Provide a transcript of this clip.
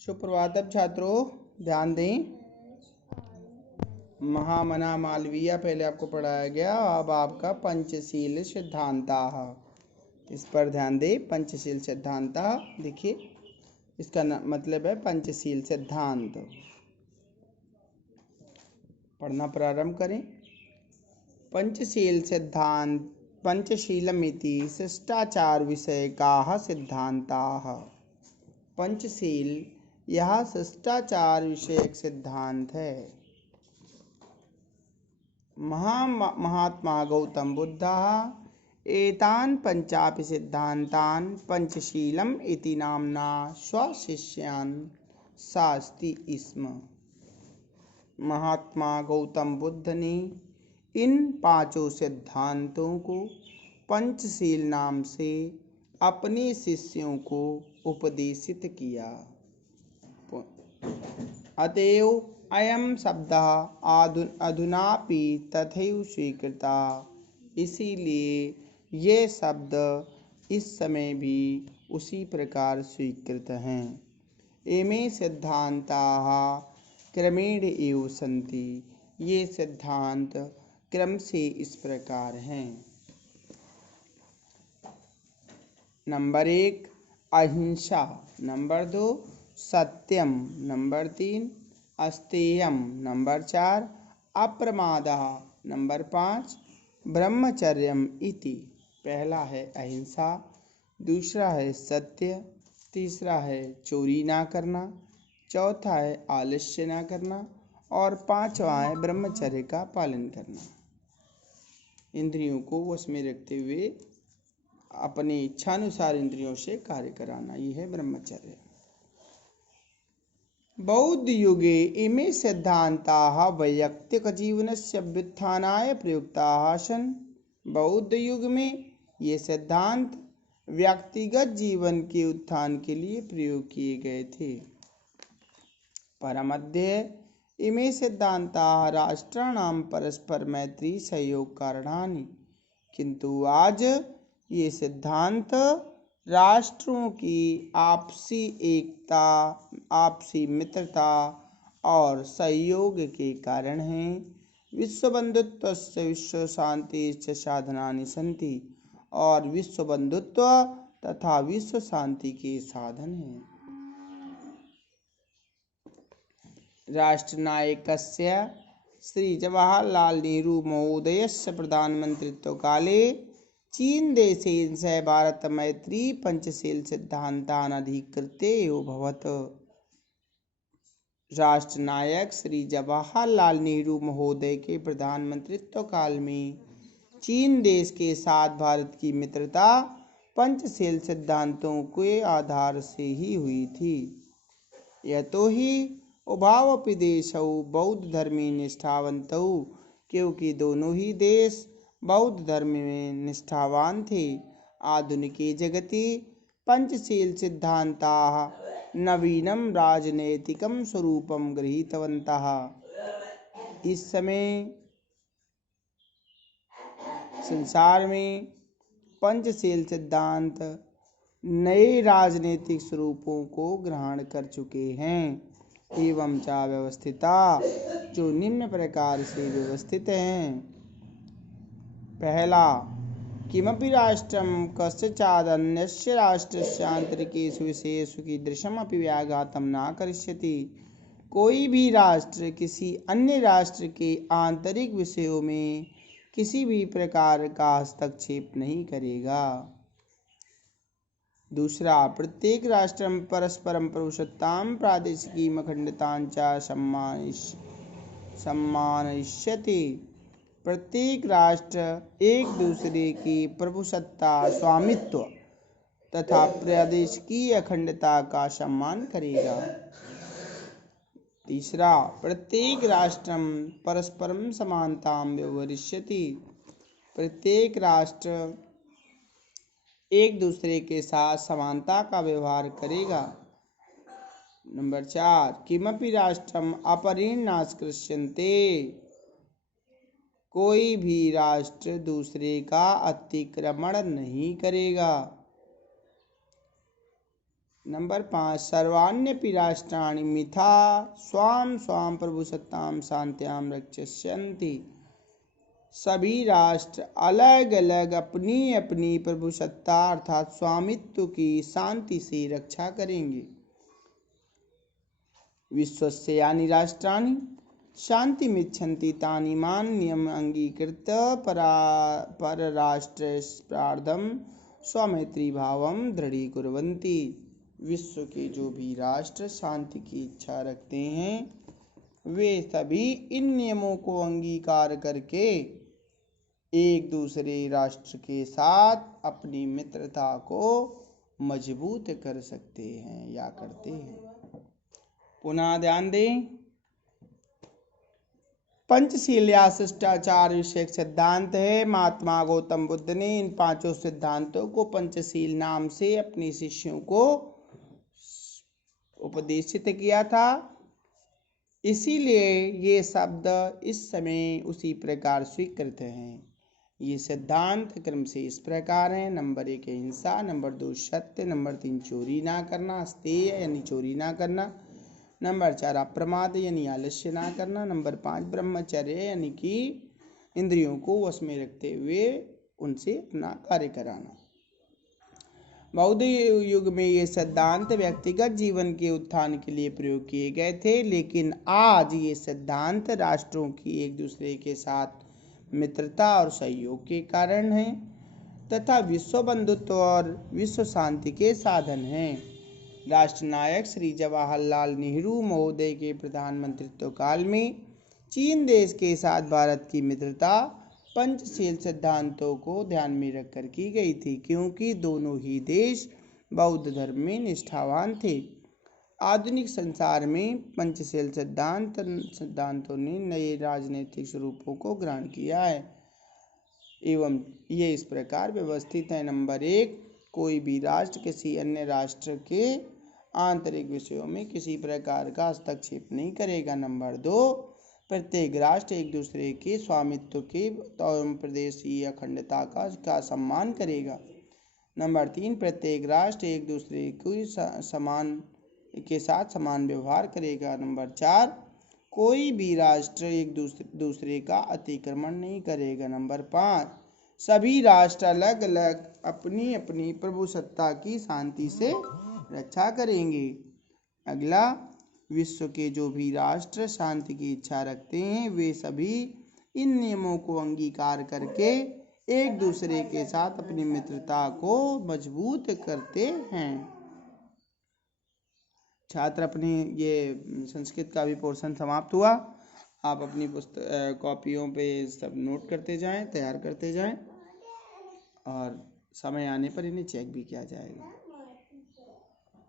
सुप्रभातम छात्रों, ध्यान दें। महामना मालवीय पहले आपको पढ़ाया गया, अब आपका पंचशील सिद्धांता। इस पर ध्यान दें। पंचशील सिद्धांता, देखिए इसका मतलब है पंचशील सिद्धांत। पढ़ना प्रारंभ करें। पंचशील सिद्धांत पंचशीलमिति शिष्टाचार विषयकाः सिद्धांताः। पंचशील यह शिष्टाचार विषयक सिद्धांत है। महात्मा गौतम बुद्धः एतान् पंचापि सिद्धान्तान् पंचशीलम् इति नाम्ना स्वशिष्यान् शास्ति स्म। महात्मा गौतम बुद्ध ने इन पांचों सिद्धांतों को पंचशील नाम से अपने शिष्यों को उपदेशित किया। अतएव अयं शब्दः अधुनापि तथैव स्वीकृतः। इसीलिए ये शब्द इस समय भी उसी प्रकार स्वीकृत हैं। इमे सिद्धांताः क्रमेण एव सन्ति। ये सिद्धांत क्रम से इस प्रकार हैं। नंबर 1 अहिंसा, नंबर 2 सत्यम, नंबर 3 अस्तेयम, नंबर 4 अप्रमादः, नंबर 5 ब्रह्मचर्यम इति। पहला है अहिंसा, दूसरा है सत्य, तीसरा है चोरी ना करना, चौथा है आलस्य ना करना और पांचवा है ब्रह्मचर्य का पालन करना। इंद्रियों को वश में रखते हुए अपनी इच्छानुसार इंद्रियों से कार्य कराना, ये है ब्रह्मचर्य। बौद्ध युगे इमे सिद्धांताः वैयक्तिक जीवनस्य व्युत्थानाय प्रयुक्ताः सन्। बौद्ध युग में ये सिद्धांत व्यक्तिगत जीवन के उत्थान के लिए प्रयोग किए गए थे। परमध्ये इमे सिद्धांताः राष्ट्राणां परस्पर मैत्री सहयोग कारणानि। किंतु आज ये सिद्धांत राष्ट्रों की आपसी एकता, आपसी मित्रता और सहयोग के कारण हैं। विश्व बंधुत्वस्य विश्व शांतिश्च साधनानि सन्ति। और विश्व बंधुत्व तथा विश्व शांति के साधन हैं। राष्ट्रनायकस्य श्री जवाहरलाल नेहरू महोदयस्य प्रधानमन्त्रित्वकाले चीन देशेन सह भारत मैत्री पंचशील सिद्धान्तान् अधिकृत्य एव भवत्। राष्ट्रनायक श्री जवाहरलाल नेहरू महोदय के प्रधानमंत्रित्व काल में चीन देश के साथ भारत की मित्रता पंचशील सिद्धांतों के आधार से ही हुई थी। यतो ही उभावपि देशौ बौद्ध धर्मे निष्ठावन्तौ, क्योंकि दोनों ही देश बौद्ध धर्म में निष्ठावान थे। आधुनिके जगति पंचशील सिद्धांताः नवीनम राजनैतिकम स्वरूपम गृहीतवन्तः। इस समय संसार में पंचशील सिद्धांत नए राजनीतिक स्वरूपों को ग्रहण कर चुके हैं। एवं च व्यवस्थिता, जो निम्न प्रकार से व्यवस्थित हैं। पहला, किमपि राष्ट्रं कस्यचिदन्यस्य राष्ट्रस्य आन्तरिकेषु विषयेषु कीदृशमपि व्याघातं न करिष्यति। कोई भी राष्ट्र किसी अन्य राष्ट्र के आंतरिक विषयों में किसी भी प्रकार का हस्तक्षेप नहीं करेगा। दूसरा, प्रत्येक राष्ट्र परस्परं प्रभुसत्तां प्रादेशिकीम् अखण्डतां च सम्मानयिष्यति। प्रत्येक राष्ट्र एक दूसरे की प्रभुसत्ता, स्वामित्व तथा प्रादेशिकीय अखंडता का सम्मान करेगा। तीसरा, प्रत्येक राष्ट्रं परस्परं समानतां व्यवहरिष्यति। प्रत्येक राष्ट्र एक दूसरे के साथ समानता का व्यवहार करेगा। नंबर 4, किमपि राष्ट्रम अपरेण नास्कृष्यन्ते। कोई भी राष्ट्र दूसरे का अतिक्रमण नहीं करेगा। नंबर 5 सर्वाण्यपि राष्ट्राणि मिथा स्वाम स्वाम प्रभुसत्तां शांत्यां रक्षस्यन्ति। सभी राष्ट्र अलग अलग अपनी अपनी प्रभुसत्ता अर्थात स्वामित्व की शांति से रक्षा करेंगे। विश्वस्य यानि राष्ट्राणि शान्तिमिच्छन्ति तानि मान्यम् अंगीकृत्य परराष्ट्रस्पर्धं स्वमैत्री भावं दृढ़ीकुर्वन्ति। विश्व के जो भी राष्ट्र शांति की इच्छा रखते हैं वे सभी इन नियमों को अंगीकार करके एक दूसरे राष्ट्र के साथ अपनी मित्रता को मजबूत कर सकते हैं या करते हैं। पुनः ध्यान दें, पंचशील या शिष्टाचार विषयक सिद्धांत है। महात्मा गौतम बुद्ध ने इन 5 सिद्धांतों को पंचशील नाम से अपने शिष्यों को उपदेशित किया था, इसीलिए ये शब्द इस समय उसी प्रकार स्वीकृत हैं। ये सिद्धांत क्रम से इस प्रकार हैं। नंबर 1 अहिंसा, नंबर 2 सत्य, नंबर 3 चोरी ना करना, अस्तेय यानी चोरी ना करना, नंबर 4 अप्रमाद यानी आलस्य ना करना, नंबर 5 ब्रह्मचर्य यानी कि इंद्रियों को वश में रखते हुए उनसे अपना कार्य कराना। बौद्ध युग में ये सिद्धांत व्यक्तिगत जीवन के उत्थान के लिए प्रयोग किए गए थे, लेकिन आज ये सिद्धांत राष्ट्रों की एक दूसरे के साथ मित्रता और सहयोग के कारण है तथा विश्व बंधुत्व और विश्व शांति के साधन हैं। राष्ट्रनायक श्री जवाहरलाल नेहरू महोदय के प्रधानमंत्रित्व काल में चीन देश के साथ भारत की मित्रता पंचशील सिद्धांतों को ध्यान में रखकर की गई थी, क्योंकि दोनों ही देश बौद्ध धर्म में निष्ठावान थे। आधुनिक संसार में पंचशील सिद्धांतों ने नए राजनीतिक स्वरूपों को ग्रहण किया है एवं ये इस प्रकार व्यवस्थित है। नंबर 1 कोई भी राष्ट्र किसी अन्य राष्ट्र के आंतरिक विषयों में किसी प्रकार का हस्तक्षेप नहीं करेगा। नंबर 2 प्रत्येक राष्ट्र एक दूसरे के स्वामित्व के एवं प्रदेशीय अखंडता का सम्मान करेगा। नंबर 3 प्रत्येक राष्ट्र एक दूसरे के साथ समान व्यवहार करेगा। नंबर 4 कोई भी राष्ट्र एक दूसरे का अतिक्रमण नहीं करेगा। नंबर 5 सभी राष्ट्र अलग अलग अपनी अपनी प्रभुसत्ता की शांति से रक्षा करेंगे। अगला, विश्व के जो भी राष्ट्र शांति की इच्छा रखते हैं वे सभी इन नियमों को अंगीकार करके एक दूसरे के साथ अपनी मित्रता को मजबूत करते हैं। छात्र अपनी ये संस्कृत का भी पोर्शन समाप्त हुआ। आप अपनी पुस्तक कॉपियों पे सब नोट करते जाएं, तैयार करते जाएं और समय आने पर इन्हें चेक भी किया जाएगा।